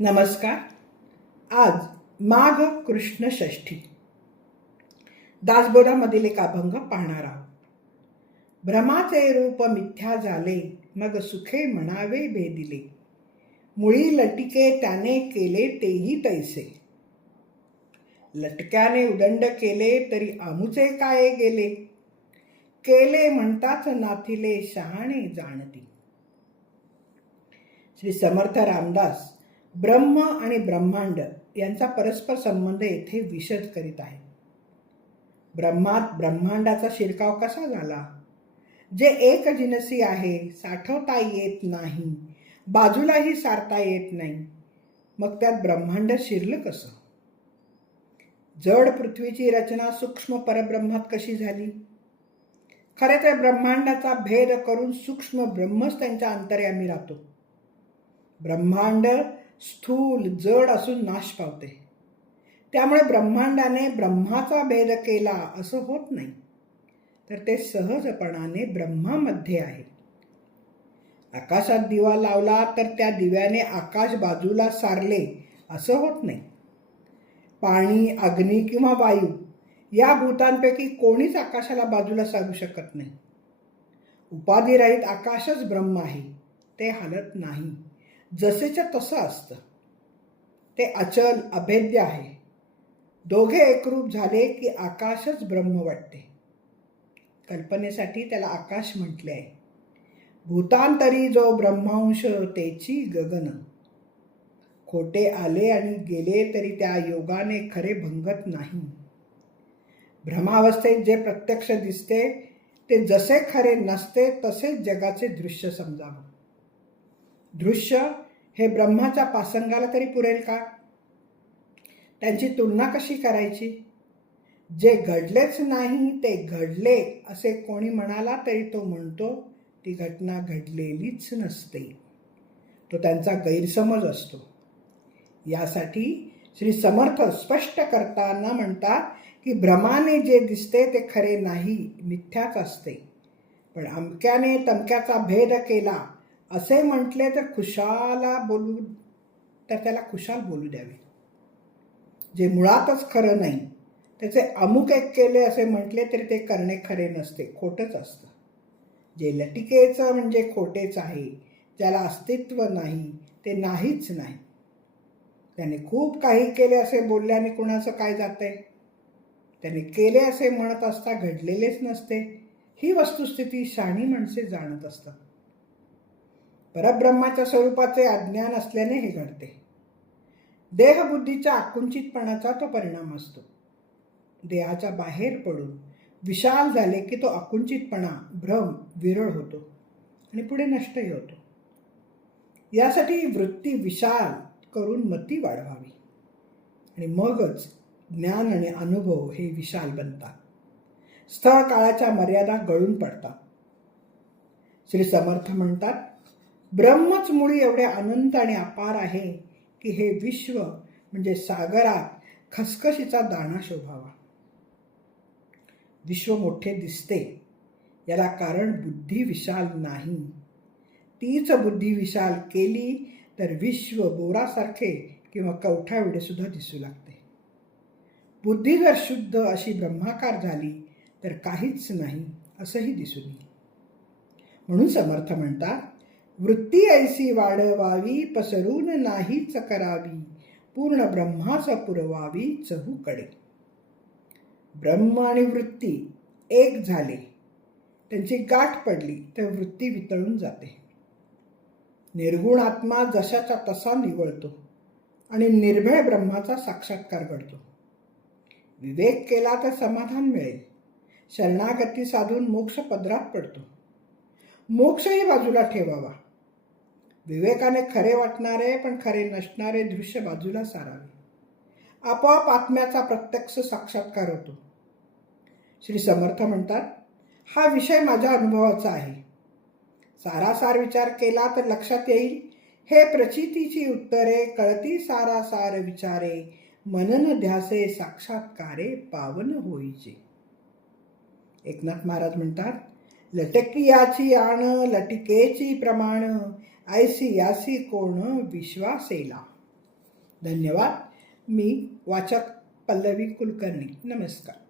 नमस्कार. आज माघ कृष्ण षष्ठी. दासबोधामधील एक अभंग पाहणार आहोत. भ्रमाचे रूप मिथ्या झाले मग सुखे म्हणावे भेदिले मुळी लटिके त्याने केले तेही तैसे. लटक्याने उदंड केले तरी आमुचे काय गेले? केले म्हणताच नाथिले शहाणे जाणती. श्री समर्थ रामदास ब्रह्म आणि ब्रह्मांड यांचा परस्पर संबंध येथे विशद करीत आहे. ब्रह्मात ब्रह्मांडाचा शिरकाव कसा झाला? जे एक जिनसी आहे साठवता येत नाही बाजूलाही सारता येत नाही मग त्यात ब्रह्मांड शिरलं कसं? जड पृथ्वीची रचना सूक्ष्म परब्रह्मात कशी झाली? खरे तर ब्रह्मांडाचा भेद करून सूक्ष्म ब्रह्मच त्यांच्या अंतर्यामी राहतो. ब्रह्मांड स्थूल जड असून नाश पावते. त्यामुळे ब्रह्मांडाने ब्रह्माचा भेद केला असं होत नाही. तर ते सहजपणाने ब्रह्मामध्ये आहे. आकाशात दिवा लावला तर त्या दिव्याने आकाश बाजूला सारले असं होत नाही. पाणी अग्नी किंवा वायू या भूतांपैकी कोणीच आकाशाला बाजूला सारू शकत नाही. उपाधिरहित आकाशच ब्रह्म आहे ते हलत नाही. जसेच्या तसं असतं. ते अचल अभेद्य आहे. दोघे एकरूप झाले की आकाशच ब्रह्म वाटते. कल्पनेसाठी त्याला आकाश म्हटले आहे भूतांतरी जो ब्रह्मांश तेची गगन. खोटे आले आणि गेले तरी त्या योगाने खरे भंगत नाही. भ्रमावस्थेत जे प्रत्यक्ष दिसते ते जसे खरे नसते तसेच जगाचे दृश्य समजावं. दृश्य हे ब्रह्माच्या पासंगाला तरी पुरेल का? त्यांची तुलना कशी करायची? जे घडलेच नाही ते घडले असे कोणी म्हणाला तरी तो म्हणतो ती घटना घडलेलीच नसते. तो त्यांचा गैरसमज असतो. यासाठी श्री समर्थ स्पष्ट करताना म्हणतात की भ्रमाने जे दिसते ते खरे नाही मिथ्याच असते. पण अमक्याने तमक्याचा भेद केला असे म्हटले तर खुशाला बोलू तर त्याला खुशाल बोलू द्यावे. जे मुळातच खरं नाही त्याचे अमुक एक केले असे म्हटले तरी ते करणे खरे नसते खोटंच असतं. जे लटिकेचं म्हणजे खोटेच आहे ज्याला अस्तित्व नाही ते नाहीच नाही. त्याने खूप काही केले असे बोलल्याने कुणाचं काय जातंय? त्याने केले असे म्हणत असता घडलेलेच नसते. ही वस्तुस्थिती शाणी माणसे जाणत असतात. परब्रह्माच्या स्वरूपाचे अज्ञान असल्याने हे घडते. देहबुद्धीच्या आकुंचितपणाचा तो परिणाम असतो. देहाच्या बाहेर पडून विशाल झाले की तो आकुंचितपणा भ्रम विरळ होतो आणि पुढे नष्टही होतो. यासाठी वृत्ती विशाल करून मती वाढवावी. आणि मगच ज्ञान आणि अनुभव हे विशाल बनतात. स्थळ काळाच्या मर्यादा गळून पडतात. श्री समर्थ म्हणतात ब्रह्मच मुळी एवढे अनंत आणि अपार आहे की हे विश्व म्हणजे सागरात खसखशीचा दाणा शोभावा. विश्व मोठे दिसते. याला कारण बुद्धी विशाल नाही. तीच बुद्धी विशाल केली तर विश्व बोरासारखे किंवा कवठाविडे सुद्धा दिसू लागते. बुद्धी जर शुद्ध अशी ब्रह्माकार झाली तर काहीच नाही असंही दिसून येईल. म्हणून समर्थ म्हणतात वृत्ती ऐसी वाढवावी पसरून नाहीच करावी. पूर्ण ब्रह्मास पुरवावी चहूकडे. ब्रह्म आणि वृत्ती एक झाले. त्यांची गाठ पडली तर वृत्ती वितळून जाते. निर्गुण आत्मा जशाचा तसा निवळतो आणि निर्भय ब्रह्माचा साक्षात्कार घडतो. विवेक केला तर समाधान मिळेल. शरणागती साधून मोक्ष पदरात पडतो. मोक्षही बाजूला ठेवावा. विवेकाने खरे वाटणारे पण खरे नसणारे दृश्य बाजूला सारावे. आपोआप आत्म्याचा प्रत्यक्ष साक्षात्कार होतो. श्री समर्थ म्हणतात हा विषय माझ्या अनुभवाचा आहे. सारासार विचार केला तर लक्षात येईल हे प्रचितीची उत्तरे कळती सारासार विचारे मनन ध्यासे साक्षात्कारे पावन होईचे. एकनाथ महाराज म्हणतात लटकियाची आण लटिकेची प्रमाण ऐसी यासी कोण विश्वासेला. धन्यवाद. मी वाचक पल्लवी कुलकर्णी. नमस्कार.